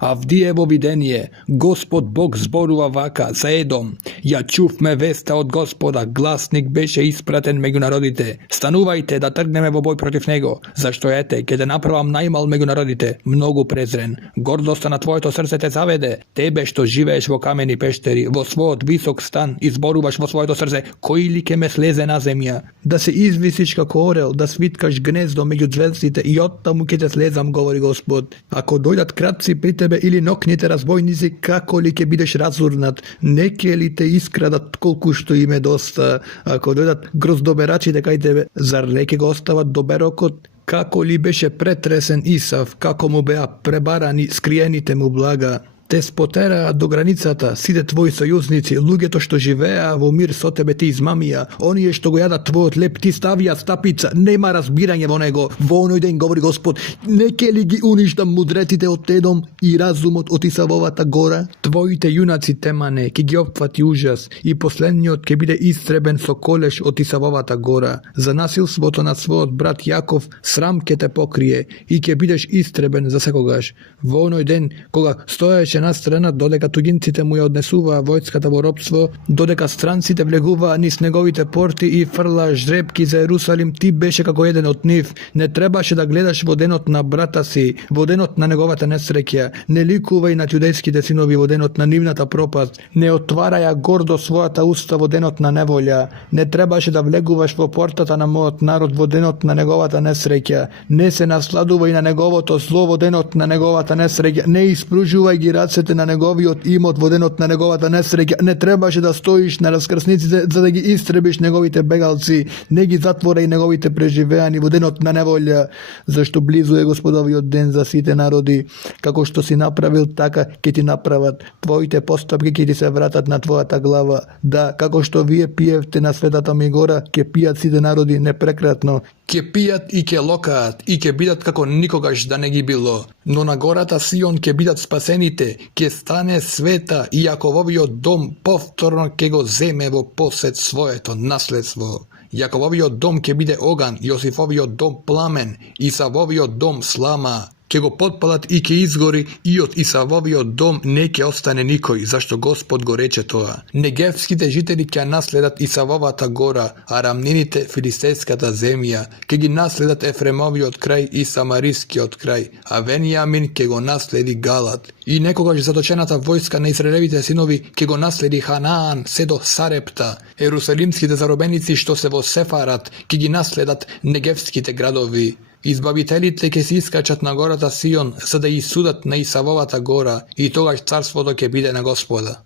Авдиево видение, Господ Бог зборува вака за Едом. Ја чувме веста од Господа, гласник беше испратен меѓу народите. Станувајте да тргнеме во бој против него, зашто ете, ќе те направам најмал меѓу народите, многу презрен. Гордоста на твоето срце те заведе, тебе што живееш во камени пештери, во својот висок стан, изборуваш во своето срце, кој ли ќе ме слезе на земја? Да се извисиш како орел, да свиткаш гнездо меѓу звездите и оттаму ќе те слезам, говори Господ. Ако дојдат крадци при тебе или нокните разбойници, како ли ќе бидеш разурнат? Не ќе ли те искрадат колку што им е доста? Ако дојдат гроздоберачите кај тебе, зар не ќе го остават доберокот? Како ли беше претресен Исав, како му беа пребарани скриените му блага? Те спотераа до границата, сите твои сојузници, луѓето што живеа во мир со тебе ти измамија, оние што го јадат твојот леп ти ставија стапица, нема разбирање во него. Во оној ден, говори Господ, не ке ли ги уништам мудреците од Едом и разумот од Исавовата гора? Твоите јунаци темане, ке ги опфати ужас и последниот ке биде истребен со колеш од Исавовата гора. За насилството на својот брат Јаков срам ке те покрие и ке бидеш истребен за секогаш. Во оној ден, кога стоеше на страна, додека туѓинците му ја однесуваа војската во робство, додека странците влегуваа низ неговите порти и фрлаа жребки за Ерусалим, ти беше како еден од нив. Не требаше да гледаш во денот на брата си, во денот на неговата несреќа. Не ликувај на јудејските синови во денот на нивната пропаст. Не отвараја гордо својата уста во денот на неволја. Не требаше да влегуваш во портата на мојот народ во денот на неговата несреќа. Не се насладувај на неговото зло во денот на неговата несреќа. Не испружувај ги рацете на неговиот имот во денот на неговата несреќа. Не требаше да стоиш на раскрсниците за да ги истребиш неговите бегалци. Не ги затворај неговите преживеани во денот на неволја, зашто близу е Господовиот ден за сите народи. Како што си направил, така ќе ти направат. Твоите постапки ќе ти се вратат на твојата глава. Да, како што вие пиевте на светата ми гора, ќе пијат сите народи непрекратно. Ќе пијат и ќе локаат, и ќе бидат како никогаш да не ги било. Но на гората Сион ќе бидат спасените, ќе стане света и Јакововиот дом повторно ќе го земе во посед своето наследство. Јакововиот дом ќе биде оган, Јосифовиот дом пламен, Исавовиот дом слама. Ќе го подпалат и ќе изгори, и од Исавовиот дом не ќе остане никој, зашто Господ го рече тоа. Негевските жители ќе наследат Исавовата гора, а рамнините филистејската земја. Ќе ги наследат Ефремовиот крај и Самарискиот крај, а Венијамин ќе го наследи Галат. И некогаш заточената војска на Израелевите синови ќе го наследи Ханаан се до Сарепта. Ерусалимските заробеници што се во Сефарат ќе ги наследат негевските градови. Избавителите ќе се искачат на гората Сион за да ја судат на Исавовата гора и тогаш царството ќе биде на Господа.